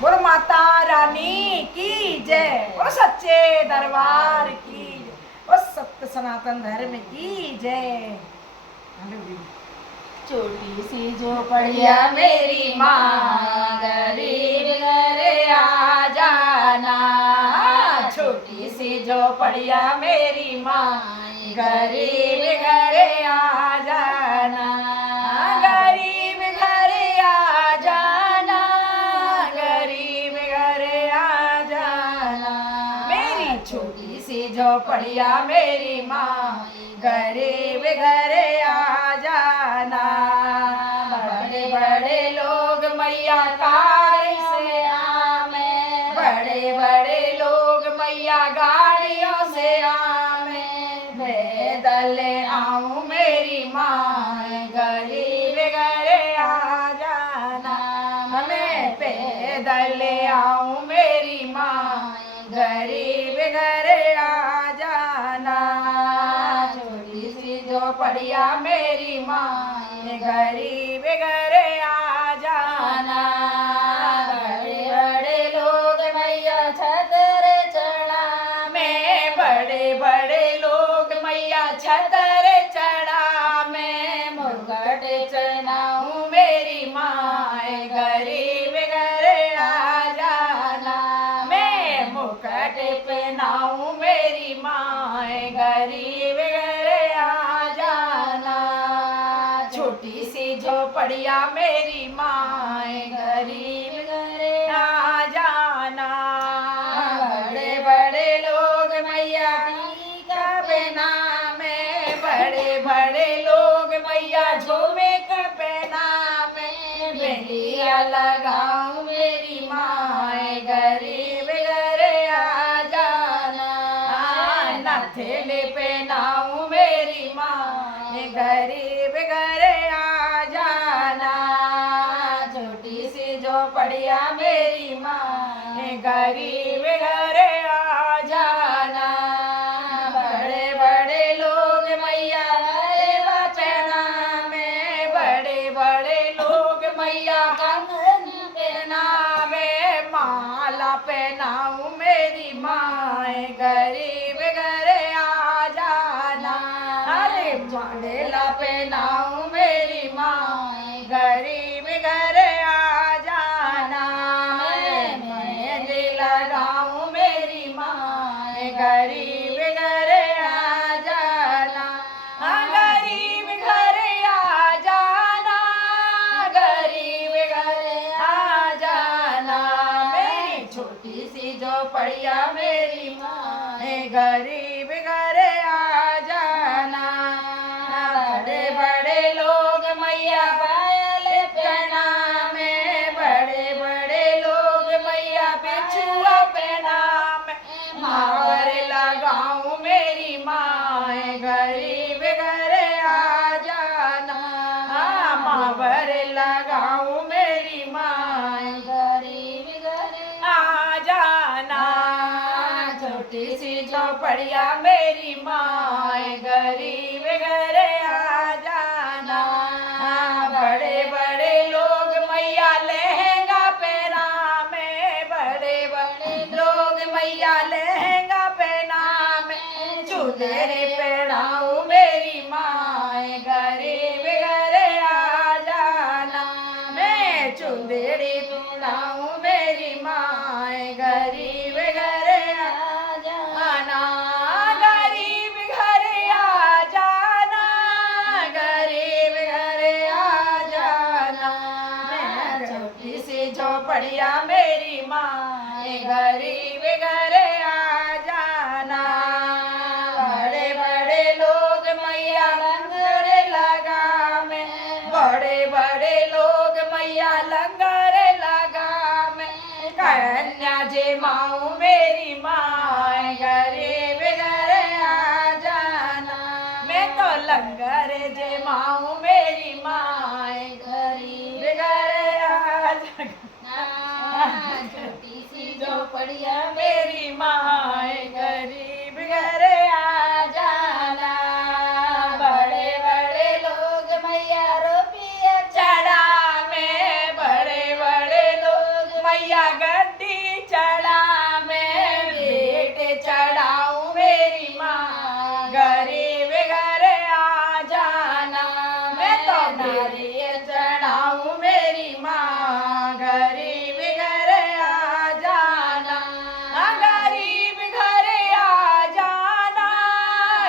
बोलो माता रानी की जय, बोलो सच्चे दरबार की जय, बोलो सत्य सनातन धर्म की जय। छोटी सी झोपड़िया मेरी माँ, गरीब घर आ जाना। छोटी सी झोपड़िया मेरी माँ, गरीब घर आ जाना, गरीब घर आ जाना, गरीब घर आ जाना। मेरी छोटी सी झोपड़िया मेरी माँ, गरीब घर आ जाना। बड़े बड़े लोग मैया कार से आमे, बड़े बड़े लोग मैया गाड़ियों से आमे, पैदल आऊं मेरी माँ, गरीब घर आ जाना। हमें पैदल आऊं मेरी माँ, गरीब घर आ जाना। छोटी सी झोपड़िया मेरी माँ, गरीब घर आ जाना। बड़े बड़े लोग मैया छतर चढ़ा में, बड़े बड़े लोग मैया छतर चढ़ा में, मुकुट चढ़ाऊं मेरी माँ, गरीब घर आ जाना। मैं मुकुट पहनाऊं मेरी माँ, गरीब घर आ जाना। छोटी सी झोपड़िया मेरी माँ, गरीब घर आ जाना। बड़े बड़े लोग मैया टीका पहना में, बड़े बड़े लोग मैया झूमे का पहना में, बिंदिया लगाऊं मेरी माँ, गरीब घर आ जाना। नथेली पहनाऊं मेरी माँ, गरीब घर आ जाना। छोटी सी झोपड़िया मेरी माँ, गरीब घर आ जाना। बड़े बड़े लोग मैया रेवा पहना में, बड़े बड़े लोग मैया कंगन पहना में, माला पहनाऊं मेरी माँ, गरीब घर आ जाना। अरे माला पहनाऊं मेरी माँ, गरीब घर आ जाना। मेहंदी लगाऊं मेरी माँ, गरीब घर आ जाना। गरीब घर आ जाना, गरीब घर आ जाना। मेरी छोटी सी झोपड़िया मेरी माँ, गरीब घर आ जाना। बड़े बड़े लोग मैया पायल पहना में, बड़े बड़े लोग मैया बिछुआ पहना में, मावर लगाऊं मेरी माँ, गरीब घर आ जाना। मावर लगाऊं मेरी माँ, गरीब घर आ जाना। छोटी सी झोपड़िया मेरी माँ, गरीब घर आ जाना। बड़े बड़े लोग मैया लहंगा पहना में, बड़े बड़े लोग मैया लहंगा पहना में, चुनरी पहनाऊं मेरी माँ, गरीब घर आ जाना। मैं चुनरी पहनाऊं मेरी माँ, गरीब घर आ जाना। गरीब घर आ जाना, गरीब घर आ जाना। मैं छोटी सी झोपड़िया मेरी माँ, गरीब घर आ जाना। बड़े बड़े लोग मैया लंगर लगा में, बड़े बड़े लोग मैया लंगर लगा में, कन्या जे माऊ मेरी माँ, गरीब घर आ जाना। मैं तो लंगर जे माऊ मेरी माँ, गरीब घर आ जाना। छोटी सी झोपड़िया मेरी माँ, गरीब घर आ जाना। बड़े बड़े लोग मैया रुपया चढ़ा में, बड़े बड़े लोग मैया मैया गड्डी चढ़ा मैं भेंट चढ़ाऊं मेरी माँ गरीब घर आ जाना मैं तो नारियल चढ़ाऊं मेरी माँ गरीब घर आ जाना गरीब घर आ जाना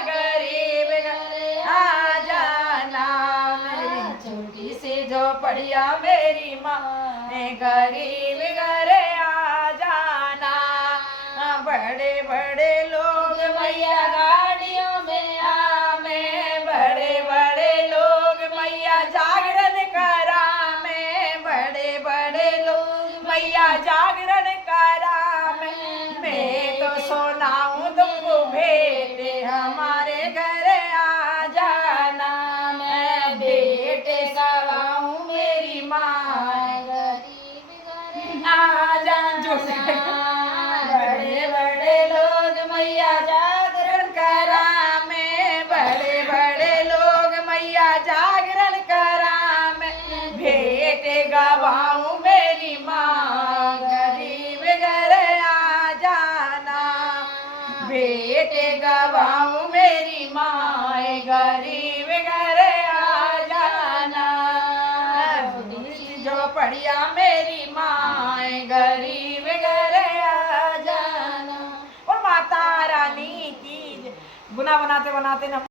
गरीब घर आ जाना मेरी छोटी सी झोपड़िया मेरी माँ गरीब घर आ जाना बड़े बड़े लोग मैया गाड़ियों में आवे बड़े बड़े लोग मैया जागरण करा में बड़े बड़े लोग मैया जागरण करा मैं तो सुनाऊं तुमको भेंट हमारे घर आ जाना मैं भेंट गवाऊं मेरी माँ आ जाना बड़े बड़े लोग मैया जागरण करा मैं बड़े बड़े लोग मैया जागरण करा मैं भेंट गवाऊं मेरी माँ गरीब घर आ जाना भेंट गवाऊं मेरी माँ गरीब घर आ जाना झोपड़िया मेरी माँ गरीब घर आ जाना। और माता रानी की गुना बनाते बनाते न